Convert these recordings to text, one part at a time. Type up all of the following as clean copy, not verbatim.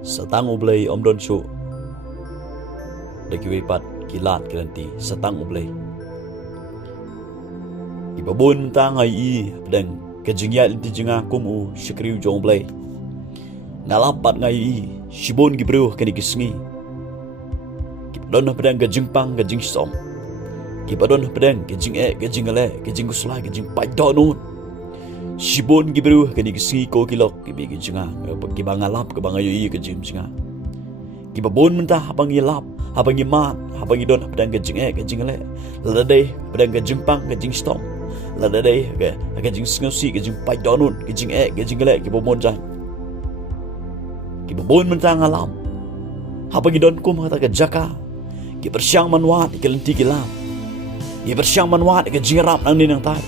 Satang ublay omdon syu. Dagiwipat kilat kilanti satang ublay. Ibabun ta ngai i pedang kejingya linti jenga kumu syakriu jong ublay. Nalapat ngai i shibon gibru kani kisngi. Kipdon pedang kejingpang kejing som. Kipdon pedang kejing kejing ale kejing kuslai kejing paidonun. Shibon gibru kani kisngi ko kilok kibi kijinga kibangalap kebangayu i kejim singa. Kibabon mentah habang yelap habang yimat habang idon pedang kejing kejing ale ladai pedang kejingpang kejing stom ladai kejing sngosi kejing paidonun kejing kejing ale kibabon jan. Kibabon mentah ngalam habang idon kum kata kejaka kibersyang manwat kelenti kilam kibersyang manwat kejingirap nang ninang tai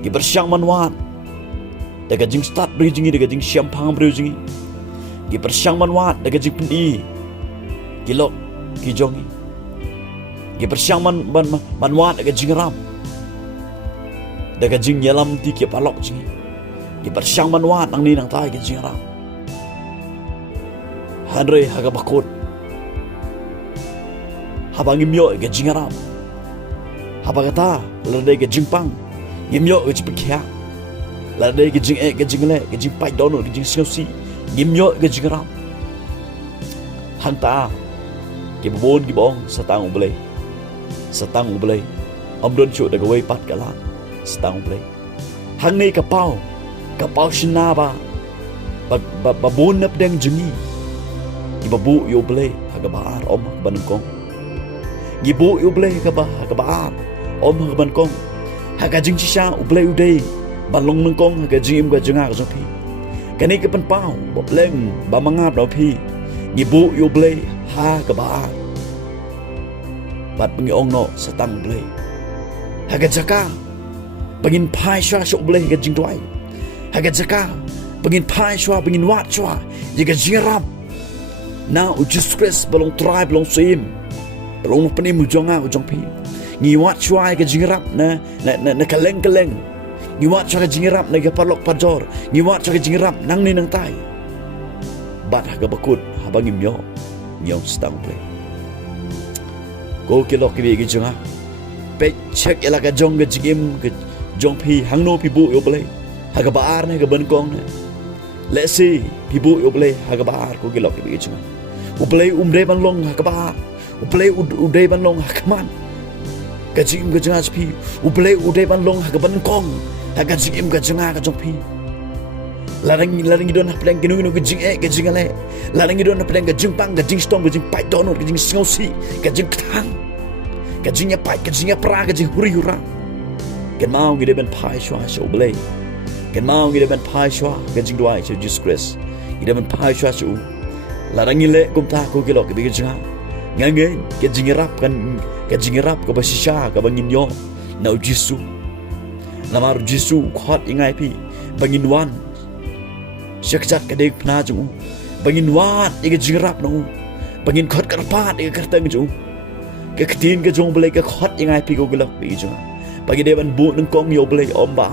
kibersyang manwat daga jing start bridging daga jing syampang bridging kibersyang manwat daga jing pendi kilok kijongi kibersyang manwat daga jing ram daga jing yalam ti kipalok jing kibersyang manwat nang ninang tai ke jing ram hanre haga bakot habang imyo ke jing ram habagata ladai ke jingpang Gimyo ke cipikya ladai ke jing ke jing le ke jing pai dono ke jing sngosi gimyo ke jing ram hanta ke babon ki bong satang ublay omdon chu daga wei pat kala satang ublay hang nei kapau shina ba babon nap deng jengi ibabu yo ublay haga baar om banengkong gibu yo ublay haga baar om banengkong haga jing sisa ublay uday balong nengkong haga jing ga jenga ka pi kani ke pen pau bopleng ba mangap do pi ngibu yu ublay ha ka ba bat pengi ong no satang ublay haga jaka pengin pai swa ublay ga jing tuai haga jaka pengin pai swa pengin wat swa jiga jirap na ujus kres balong trai balong sim balong peni mujonga ujong pi ngiwat swa ga jingrap na kaleng ngiwat swa ga jingrap na ga parlok pajor ngiwat swa ga jingrap nang ni nang tai bat ga bakut habang imyo nyong stang play ko kilok ki gi junga pe check ela ga jong ga jigim ga jong pi hangno pi bu yo play haga baar ne ga bankong ne let's see pi bu yo play haga baar ko kilok ki gi junga uplay umre banlong haga baar uplay uday banlong hakman kajim kajanga pi ublay uday banlong haga bankong haga jim kajanga ka jongpi larang idon pedang ginu kajing ale larang idon pedang kajing pang kajing stong kajing pai donor kajing sngosi kajing tang kajingnya pai kajingnya pra kajing huri hura kan mau ngide ben pai shwa sho ublay kan mau ngide ben pai shwa kajing duai sho Jesus Christ ngide ben pai shwa sho larang ile kumta ko kilok ke kajanga ngangen kajing rap kan kajingirap ke basisya ke bangin yo na ujisu namar jisu khot ingai pi bangin wan syakjat ke dek pna ju bangin wat ke jingirap no bangin khot karpat ke kartang ju ke ktin ke jong blai ke khot ingai pi ko gelak pi ju bagi deban bu nang kong yo blai om ba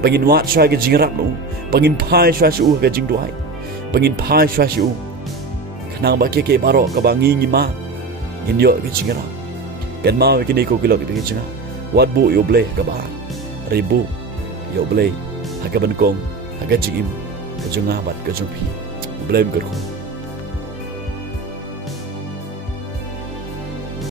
bangin wat swa ke jingirap no bangin pai swa su ke jing duai bangin pai swa su kanang ba ke baro ke bangi ngima inyo ke jingra kan mau kini ko kilok ke jingra wat bu yo blay ka ba ribu yo blay haga bankong haga jigim ke jinga bat ke jumpi blay ko